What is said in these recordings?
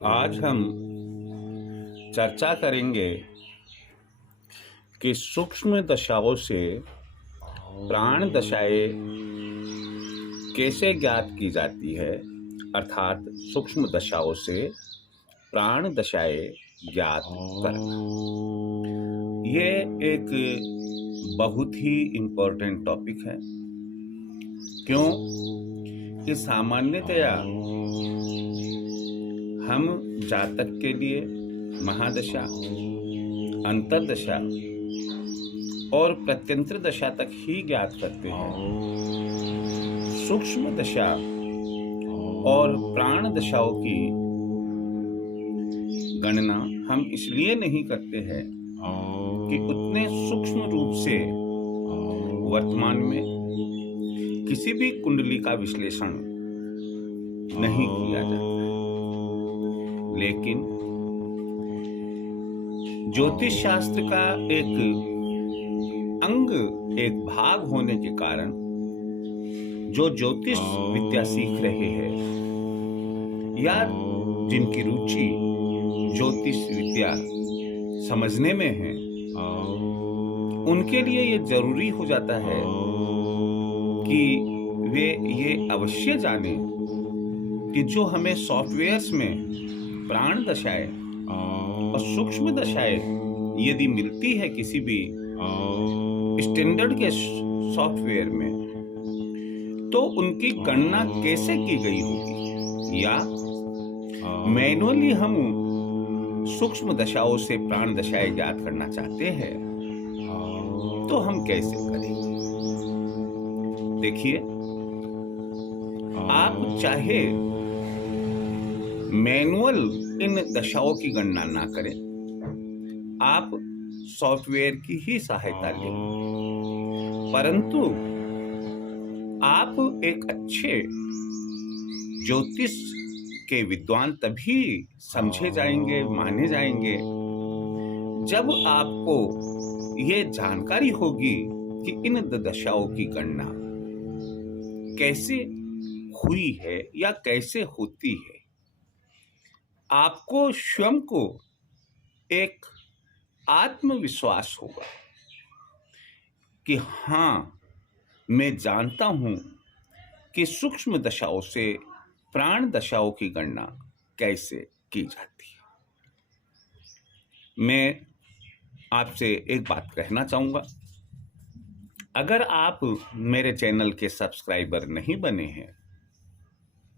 आज हम चर्चा करेंगे कि सूक्ष्म दशाओं से प्राण दशाएं कैसे ज्ञात की जाती है, अर्थात सूक्ष्म दशाओं से प्राण दशाएं ज्ञात करना। ये एक बहुत ही इम्पोर्टेंट टॉपिक है। क्यों कि सामान्यतया हम जातक के लिए महादशा, अंतर्दशा और प्रत्यंत्र दशा तक ही ज्ञात करते हैं। सूक्ष्म दशा और प्राण दशाओं की गणना हम इसलिए नहीं करते हैं कि उतने सूक्ष्म रूप से वर्तमान में किसी भी कुंडली का विश्लेषण नहीं किया जाता है। लेकिन ज्योतिष शास्त्र का एक अंग, एक भाग होने के कारण जो ज्योतिष विद्या सीख रहे हैं या जिनकी रुचि ज्योतिष विद्या समझने में है, उनके लिए ये जरूरी हो जाता है कि वे ये अवश्य जाने कि जो हमें सॉफ्टवेयर्स में प्राण दशाएं और सूक्ष्म दशाएं यदि मिलती है किसी भी स्टैंडर्ड के सॉफ्टवेयर में, तो उनकी गणना कैसे की गई होगी, या मैनुअली हम सूक्ष्म दशाओं से प्राण दशाएं ज्ञात करना चाहते हैं तो हम कैसे करेंगे। देखिए, आप चाहे मैनुअल इन दशाओं की गणना ना करें, आप सॉफ्टवेयर की ही सहायता लें, परंतु आप एक अच्छे ज्योतिष के विद्वान तभी समझे जाएंगे, माने जाएंगे, जब आपको ये जानकारी होगी कि इन दशाओं की गणना कैसे हुई है या कैसे होती है। आपको स्वयं को एक आत्मविश्वास होगा कि हाँ, मैं जानता हूं कि सूक्ष्म दशाओं से प्राण दशाओं की गणना कैसे की जाती है। मैं आपसे एक बात कहना चाहूंगा, अगर आप मेरे चैनल के सब्सक्राइबर नहीं बने हैं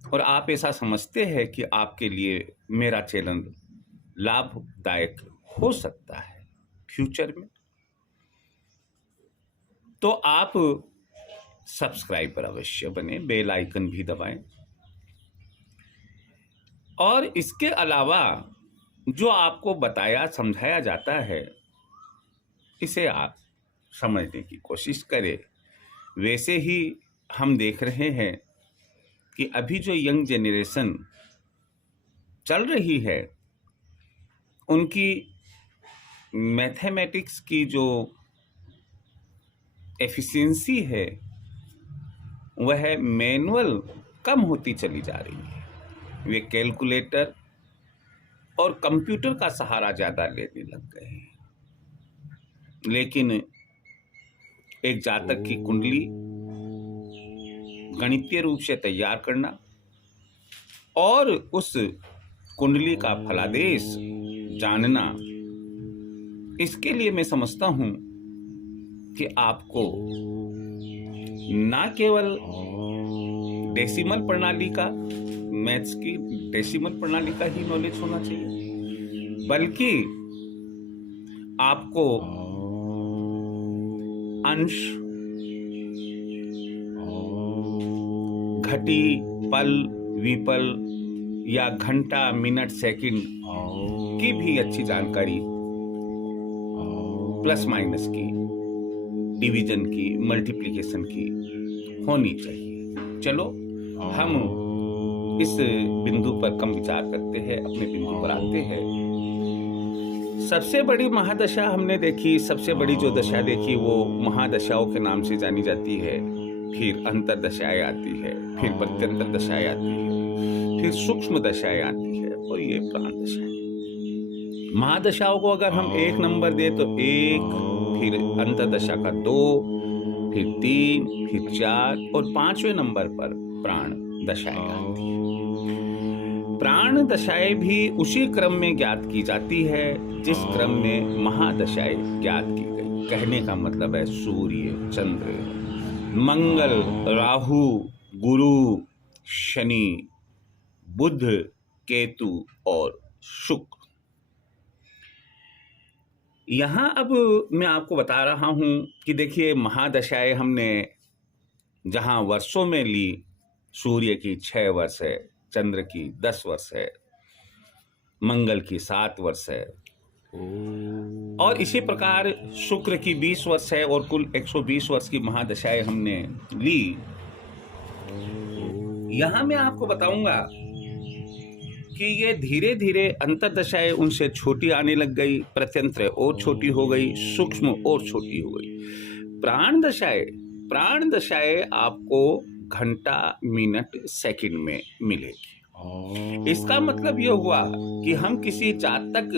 और आप ऐसा समझते हैं कि आपके लिए मेरा चैनल लाभदायक हो सकता है फ्यूचर में, तो आप सब्सक्राइबर अवश्य बने, बेल आइकन भी दबाएं। और इसके अलावा जो आपको बताया समझाया जाता है, इसे आप समझने की कोशिश करें। वैसे ही हम देख रहे हैं कि अभी जो यंग जनरेशन चल रही है, उनकी मैथमेटिक्स की जो एफिशिएंसी है वह मैनुअल कम होती चली जा रही है। वे कैलकुलेटर और कंप्यूटर का सहारा ज़्यादा लेने लग गए हैं। लेकिन एक जातक की कुंडली गणितीय रूप से तैयार करना और उस कुंडली का फलादेश जानना, इसके लिए मैं समझता हूं कि आपको ना केवल डेसिमल प्रणाली का, मैथ्स की डेसिमल प्रणाली का ही नॉलेज होना चाहिए, बल्कि आपको अंश, घटी, पल, विपल या घंटा, मिनट, सेकंड की भी अच्छी जानकारी, प्लस माइनस की, डिवीजन की, मल्टीप्लिकेशन की होनी चाहिए। चलो हम इस बिंदु पर कम विचार करते हैं, अपने बिंदु पर आते हैं। सबसे बड़ी महादशा हमने देखी, सबसे बड़ी जो दशा देखी वो महादशाओं के नाम से जानी जाती है फिर अंतर्दशाएं आती है, फिर प्रत्यंतर दशाएं आती है, फिर सूक्ष्म दशाएं आती है और ये प्राण दशाएं। महादशाओं को अगर हम 1 नंबर दे तो 1, फिर अंतर्दशा का 2, फिर 3, फिर 4 और 5वें नंबर पर प्राण दशाएं आती है। प्राण दशाएं भी उसी क्रम में ज्ञात की जाती है जिस क्रम में महादशाएं ज्ञात की गई। कहने का मतलब है सूर्य, चंद्र, मंगल, राहु, गुरु, शनि, बुध, केतु और शुक्र। यहां अब मैं आपको बता रहा हूं कि देखिए, महादशाएं हमने जहां वर्षों में ली, सूर्य की 6 वर्ष है, चंद्र की 10 वर्ष है, मंगल की 7 वर्ष है और इसी प्रकार शुक्र की 20 वर्ष है और कुल 120 वर्ष की महादशाएं हमने ली। यहां मैं आपको बताऊंगा कि ये धीरे धीरे अंतर्दशाएं उनसे छोटी आने लग गई, प्रत्यंत्र और छोटी हो गई, सूक्ष्म और छोटी हो गई। प्राण दशाएं आपको घंटा, मिनट, सेकंड में मिलेगी। इसका मतलब यह हुआ कि हम किसी जातक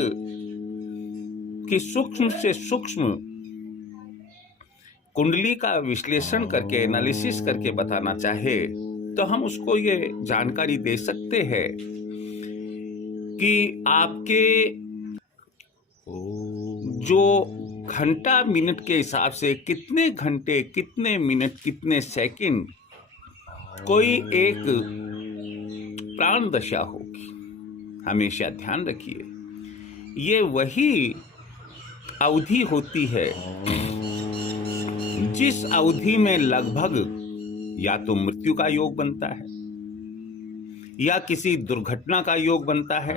की सूक्ष्म से सूक्ष्म कुंडली का विश्लेषण करके, एनालिसिस करके बताना चाहे तो हम उसको ये जानकारी दे सकते हैं कि आपके जो घंटा मिनट के हिसाब से कितने घंटे, कितने मिनट, कितने सेकंड कोई एक प्राण दशा होगी। हमेशा ध्यान रखिए, ये वही अवधि होती है जिस अवधि में लगभग या तो मृत्यु का योग बनता है या किसी दुर्घटना का योग बनता है,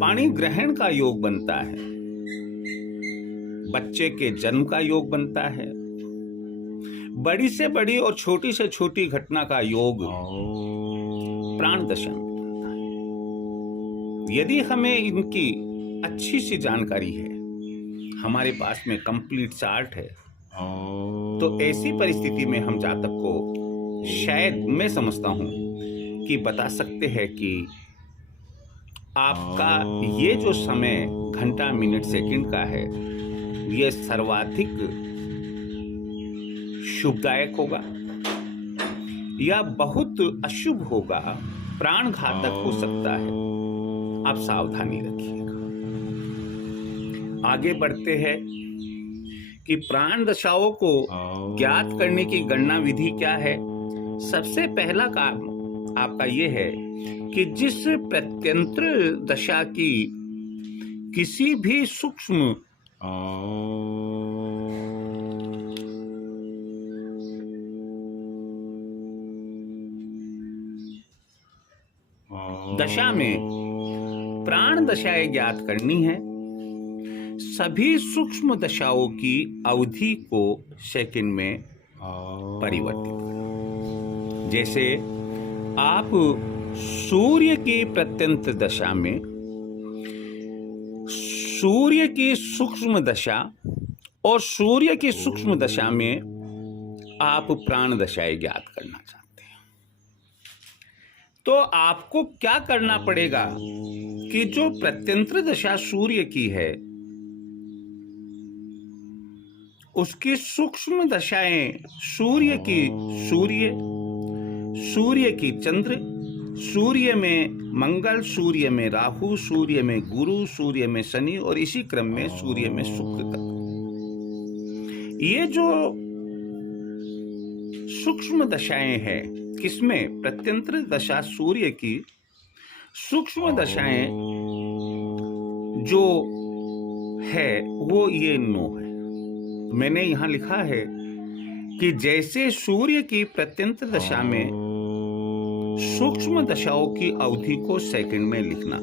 पाणी ग्रहण का योग बनता है, बच्चे के जन्म का योग बनता है, बड़ी से बड़ी और छोटी से छोटी घटना का योग प्राण दशा में बनता है। यदि हमें इनकी अच्छी सी जानकारी है, हमारे पास में कंप्लीट चार्ट है, तो ऐसी परिस्थिति में हम जातक को शायद, मैं समझता हूं कि बता सकते हैं कि आपका ये जो समय घंटा, मिनट, सेकंड का है, ये सर्वाधिक शुभदायक होगा या बहुत अशुभ होगा, प्राण घातक हो सकता है। आप सावधानी रखिएगा। आगे बढ़ते हैं कि प्राण दशाओं को ज्ञात करने की गणना विधि क्या है। सबसे पहला काम आपका यह है कि जिस प्रत्यंत्र दशा की किसी भी सूक्ष्म दशा में प्राण दशाएं ज्ञात करनी है, सभी सूक्ष्म दशाओं की अवधि को सेकंड में परिवर्तित करें। जैसे आप सूर्य की प्रत्यंत्र दशा में सूर्य की सूक्ष्म दशा और सूर्य की सूक्ष्म दशा में आप प्राण दशाएं ज्ञात करना चाहते हैं, तो आपको क्या करना पड़ेगा कि जो प्रत्यंत्र दशा सूर्य की है, उसकी सूक्ष्म दशाएं सूर्य की सूर्य, सूर्य की चंद्र, सूर्य में मंगल, सूर्य में राहु, सूर्य में गुरु, सूर्य में शनि और इसी क्रम में सूर्य में शुक्र तक। ये जो सूक्ष्म दशाएं हैं, किसमें? प्रत्यंत्र दशा सूर्य की सूक्ष्म दशाएं जो है वो ये 9 है। मैंने यहां लिखा है कि जैसे सूर्य की प्रत्यंत्र दशा में सूक्ष्म दशाओं की अवधि को सेकंड में लिखना,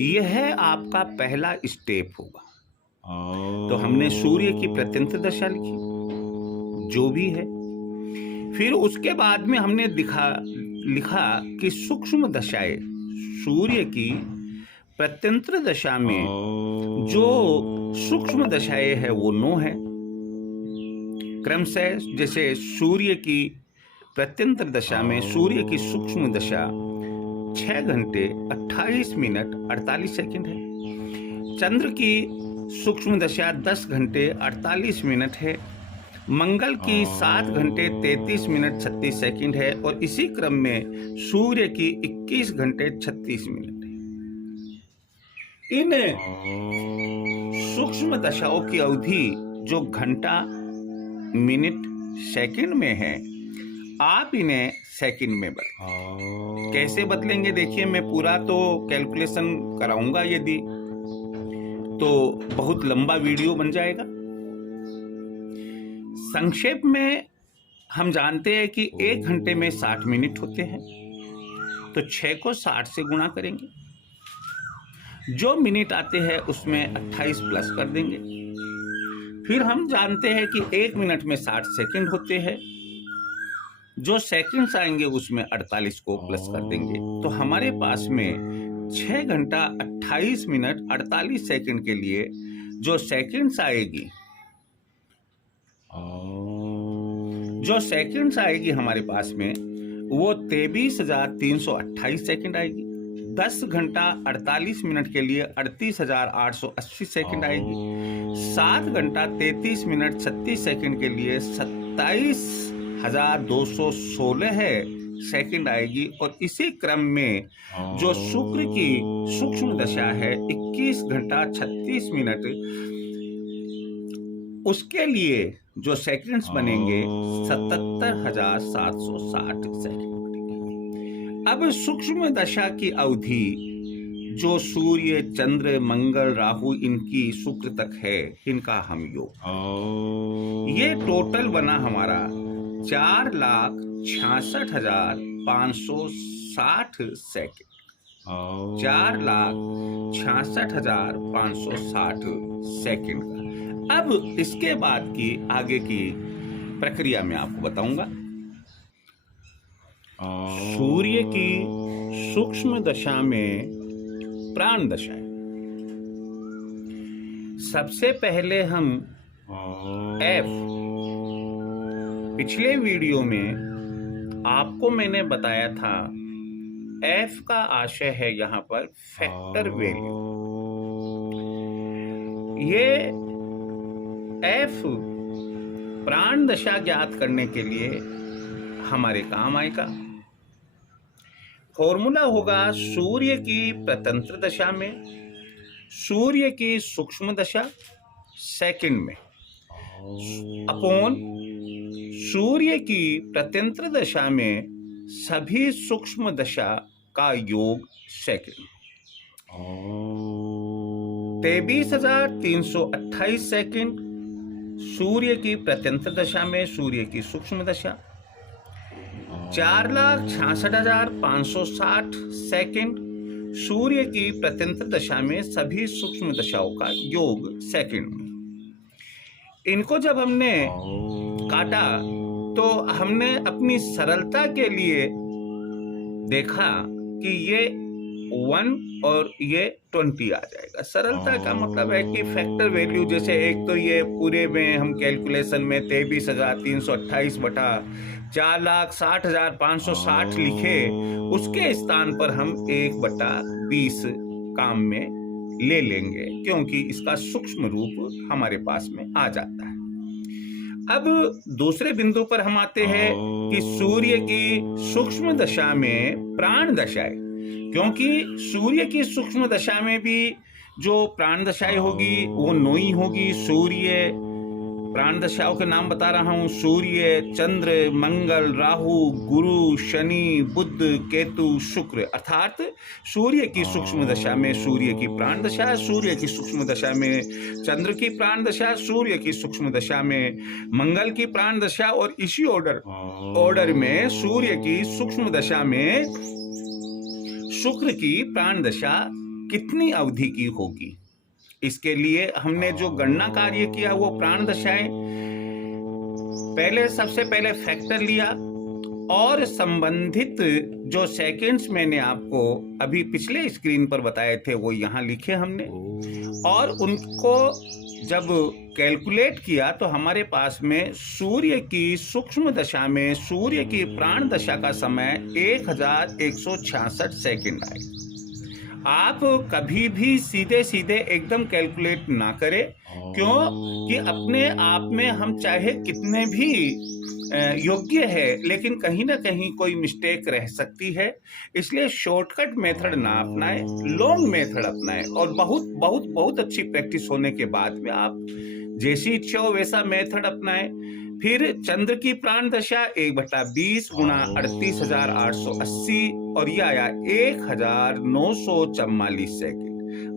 यह आपका पहला स्टेप होगा। तो हमने सूर्य की प्रत्यंत्र दशा लिखी जो भी है, फिर उसके बाद में हमने लिखा कि सूक्ष्म दशाएं सूर्य की प्रत्यंत्र दशा में जो सूक्ष्म दशाएं है वो 9 है। क्रमशः जैसे सूर्य की प्रत्यंतर दशा में सूर्य की सूक्ष्म दशा 6 घंटे 28 मिनट 48 सेकंड है, चंद्र की सूक्ष्म दशा 10 घंटे 48 मिनट है, मंगल की 7 घंटे 33 मिनट 36 सेकंड है और इसी क्रम में सूर्य की 21 घंटे 36 मिनट है। इन सूक्ष्म दशाओं की अवधि जो घंटा मिनट सेकंड में है, आप इन्हें सेकंड में बदलें। कैसे बदलेंगे देखिए, मैं पूरा तो कैलकुलेशन कराऊंगा, यदि तो बहुत लंबा वीडियो बन जाएगा। संक्षेप में हम जानते हैं कि 1 घंटे में 60 मिनट होते हैं, तो 6 को 60 से गुणा करेंगे, जो मिनट आते हैं उसमें 28 प्लस कर देंगे। फिर हम जानते हैं कि 1 मिनट में 60 सेकंड होते हैं, जो सेकंड्स आएंगे उसमें 48 को प्लस कर देंगे, तो हमारे पास में 6 घंटा 28 मिनट 48 सेकंड के लिए जो सेकंड्स आएगी हमारे पास में वो 23,328 सेकंड आएगी। 10 घंटा 48 मिनट के लिए 38,880 सेकंड आएगी। 7 घंटा 33 मिनट 36 सेकंड के लिए 27,216 सेकंड आएगी और इसी क्रम में जो शुक्र की सूक्ष्म दशा है 21 घंटा 36 मिनट, उसके लिए जो सेकंड्स बनेंगे 77,760 सेकंड बनेंगे। अब सूक्ष्म दशा की अवधि जो सूर्य, चंद्र, मंगल, राहु इनकी शुक्र तक है, इनका हम योग, ये टोटल बना हमारा 4,66,560 सेकंड। 4,66,560 सेकंड का। अब इसके बाद की आगे की प्रक्रिया मैं आपको बताऊंगा। सूर्य की सूक्ष्म दशा में प्राण दशा है। सबसे पहले हम F, पिछले वीडियो में आपको मैंने बताया था, F का आशय है यहाँ पर फैक्टर वैल्यू। ये F प्राण दशा ज्ञात करने के लिए हमारे काम आएगा। फॉर्मूला होगा सूर्य की प्रतंत्र दशा में, सूर्य की सूक्ष्म दशा सेकंड में, अपॉन सूर्य की प्रत्यंत्र दशा में सभी सूक्ष्म दशा का योग सेकंड। 23,328 सेकंड सूर्य की प्रत्यंत्र दशा में सूर्य की सूक्ष्म दशा, 4,66,560 सेकंड सूर्य की प्रत्यंत्र दशा में सभी सूक्ष्म दशाओं का योग सेकंड में। इनको जब हमने काटा तो हमने अपनी सरलता के लिए देखा कि ये 1 और ये 20 आ जाएगा। सरलता का मतलब है कि फैक्टर वैल्यू, जैसे एक तो ये पूरे में हम कैलकुलेशन में 23,328 बटा 4,60,560 लिखे, उसके स्थान पर हम 1/20 काम में ले लेंगे, क्योंकि इसका सूक्ष्म रूप हमारे पास में आ जाता है। अब दूसरे बिंदु पर हम आते हैं कि सूर्य की सूक्ष्म दशा में प्राण दशाएं, क्योंकि सूर्य की सूक्ष्म दशा में भी जो प्राण दशाएं होगी वो 9 ही होगी। सूर्य, प्राण दशाओं के नाम बता रहा हूं, सूर्य, चंद्र, मंगल, राहु, गुरु, शनि, बुध, केतु, शुक्र, अर्थात सूर्य की सूक्ष्म दशा में सूर्य की प्राण दशा, सूर्य की सूक्ष्म दशा में चंद्र की प्राण दशा, सूर्य की सूक्ष्म दशा में मंगल की प्राण दशा, और इसी ऑर्डर में सूर्य की सूक्ष्म दशा में शुक्र की प्राण दशा कितनी अवधि की होगी। इसके लिए हमने जो गणना कार्य किया वो प्राण दशाएं, सबसे पहले फैक्टर लिया और संबंधित जो सेकंड्स मैंने आपको अभी पिछले स्क्रीन पर बताए थे वो यहाँ लिखे हमने, और उनको जब कैलकुलेट किया तो हमारे पास में सूर्य की सूक्ष्म दशा में सूर्य की प्राण दशा का समय 1166 सेकंड आए। आप कभी भी सीधे सीधे एकदम कैलकुलेट ना करें, क्यों कि अपने आप में हम चाहे कितने भी योग्य है, लेकिन कहीं ना कहीं कोई मिस्टेक रह सकती है। इसलिए शॉर्टकट मेथड ना अपनाएं, लॉन्ग मेथड अपनाएं, और बहुत बहुत बहुत अच्छी प्रैक्टिस होने के बाद में आप जैसी इच्छा हो वैसा मेथड अपनाएं। फिर चंद्र की प्राण दशा 1/20 गुणा 38,880, और यह आया 1944 सेकेंड।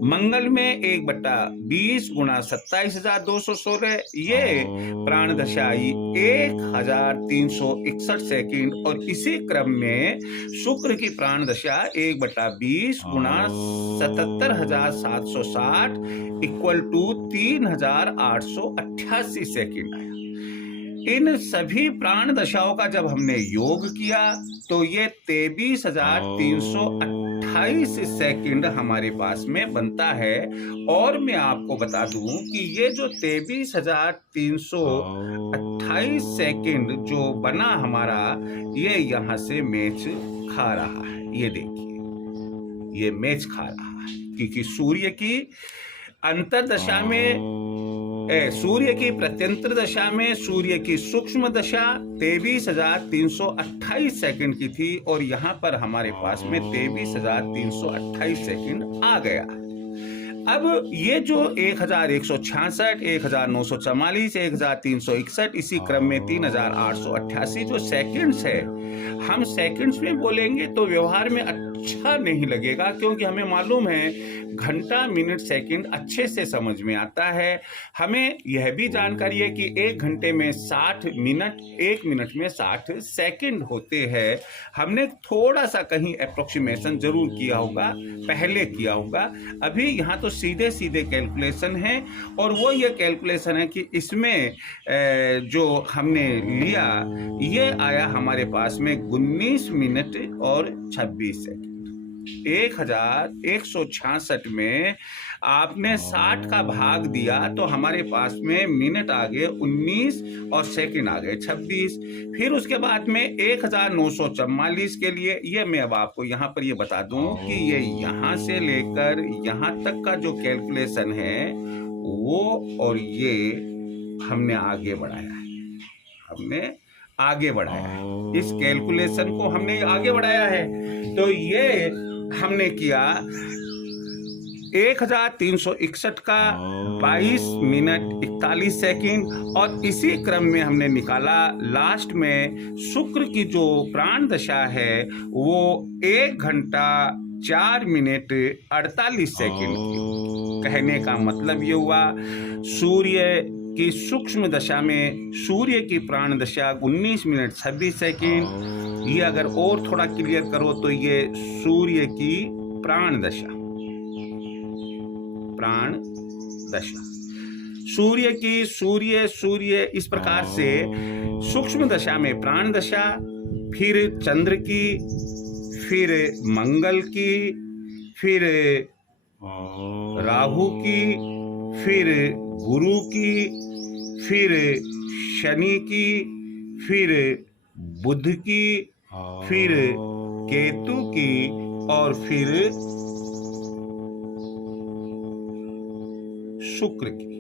मंगल में 1/20 गुणा 27,216, ये प्राण दशा आई 1,361 सेकेंड। और इसी क्रम में शुक्र की प्राण दशा 1/20 गुणा 77,760 इक्वल टू 3,888 सेकेंड आया। इन सभी प्राण दशाओं का जब हमने योग किया तो ये 23,328 सेकंड हमारे पास में बनता है। और मैं आपको बता दूं कि ये जो 23,328 सेकंड जो बना हमारा, ये यहाँ से मैच खा रहा है। ये देखिए, ये मैच खा रहा है, क्योंकि सूर्य की अंतर्दशा में सूर्य की प्रत्यंतर दशा में सूर्य की सूक्ष्म दशा 23,328 सेकंड की थी, और यहाँ पर हमारे पास में 23,328 सेकंड आ गया। अब ये जो 1,166, 1,944, 1,361, इसी क्रम में 3,888 जो सेकंड्स है, हम सेकंड्स में बोलेंगे तो व्यवहार में अच्छा नहीं लगेगा, क्योंकि हमें मालूम है घंटा मिनट सेकंड अच्छे से समझ में आता है। हमें यह भी जानकारी है कि 1 घंटे में 60 मिनट, 1 मिनट में 60 सेकंड होते हैं। हमने थोड़ा सा कहीं अप्रोक्सीमेशन जरूर किया होगा, पहले किया होगा। अभी यहाँ तो सीधे सीधे कैलकुलेशन है, और वो ये कैलकुलेशन है कि इसमें जो हमने लिया ये आया हमारे पास में 19 मिनट और 26 सेकंड। 1,166 में आपने 60 का भाग दिया तो हमारे पास में मिनट आ गए 19 और सेकंड आ गए 26। फिर उसके बाद में 1,944 के लिए, ये मैं अब आपको यहाँ पर ये बता दूं कि ये यहाँ से लेकर यहाँ तक का जो कैलकुलेशन है वो, और ये हमने आगे बढ़ाया है, हमने आगे बढ़ाया है, इस कैलकुलेशन को हमने आगे बढ़ाया है। तो ये हमने किया 1,361 का 22 मिनट 41 सेकंड, और इसी क्रम में हमने निकाला लास्ट में शुक्र की जो प्राण दशा है वो 1 घंटा 4 मिनट 48 सेकंड की। कहने का मतलब ये हुआ, सूर्य की सूक्ष्म दशा में सूर्य की प्राण दशा 19 मिनट 26 सेकंड। ये अगर और थोड़ा क्लियर करो तो ये सूर्य की प्राण दशा, प्राण दशा सूर्य की, सूर्य इस प्रकार से सूक्ष्म दशा में प्राण दशा, फिर चंद्र की, फिर मंगल की, फिर राहु की, फिर गुरु की, फिर शनि की, फिर बुध की, फिर केतु की, और फिर शुक्र की।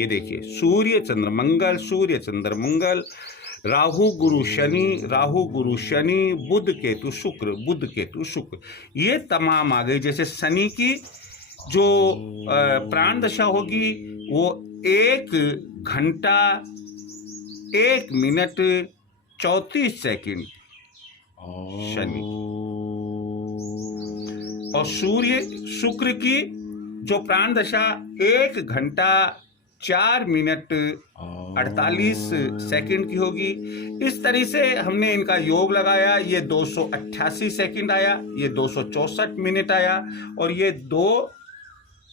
ये देखिए, सूर्य चंद्र मंगल, सूर्य चंद्र मंगल, राहु गुरु शनि, राहु गुरु शनि, बुध केतु शुक्र, बुध केतु शुक्र, ये तमाम आ गए। जैसे शनि की जो प्राण दशा होगी वो 1 घंटा 1 मिनट 34 सेकंड शनि, और शुक्र की जो प्राण दशा 1 घंटा 4 मिनट 48 सेकंड की होगी। इस तरह से हमने इनका योग लगाया, ये 288 सेकंड आया, ये 264 मिनट आया, और ये 2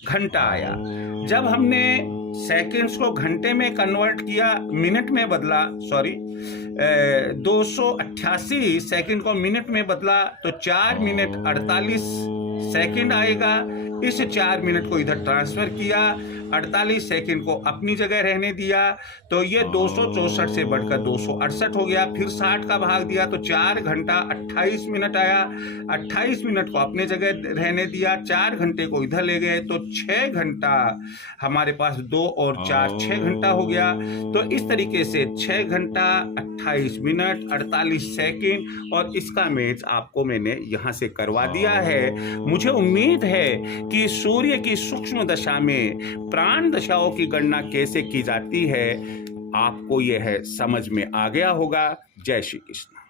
घंटा आया। जब हमने सेकंड्स को घंटे में कन्वर्ट किया, मिनट में बदला, 288 सेकंड को मिनट में बदला तो 4 मिनट 48 सेकंड आएगा। इस 4 मिनट को इधर ट्रांसफर किया, 48 सेकंड को अपनी जगह रहने दिया, तो ये 264 से बढ़कर 268 हो गया। फिर 60 का भाग दिया तो 4 घंटा 28 मिनट आया, 28 मिनट को अपने जगह रहने दिया, 4 घंटे को इधर ले गए तो 6 घंटा हमारे पास 2 और 4 6 घंटा हो गया। तो इस तरीके से 6 घंटा 28 मिनट 48 सेकंड और इसका मैच आपको मैंने यहाँ से करवा दिया है। मुझे उम्मीद है कि सूर्य की सूक्ष्म दशा में प्राण दशाओं की गणना कैसे की जाती है आपको यह समझ में आ गया होगा। जय श्री कृष्ण।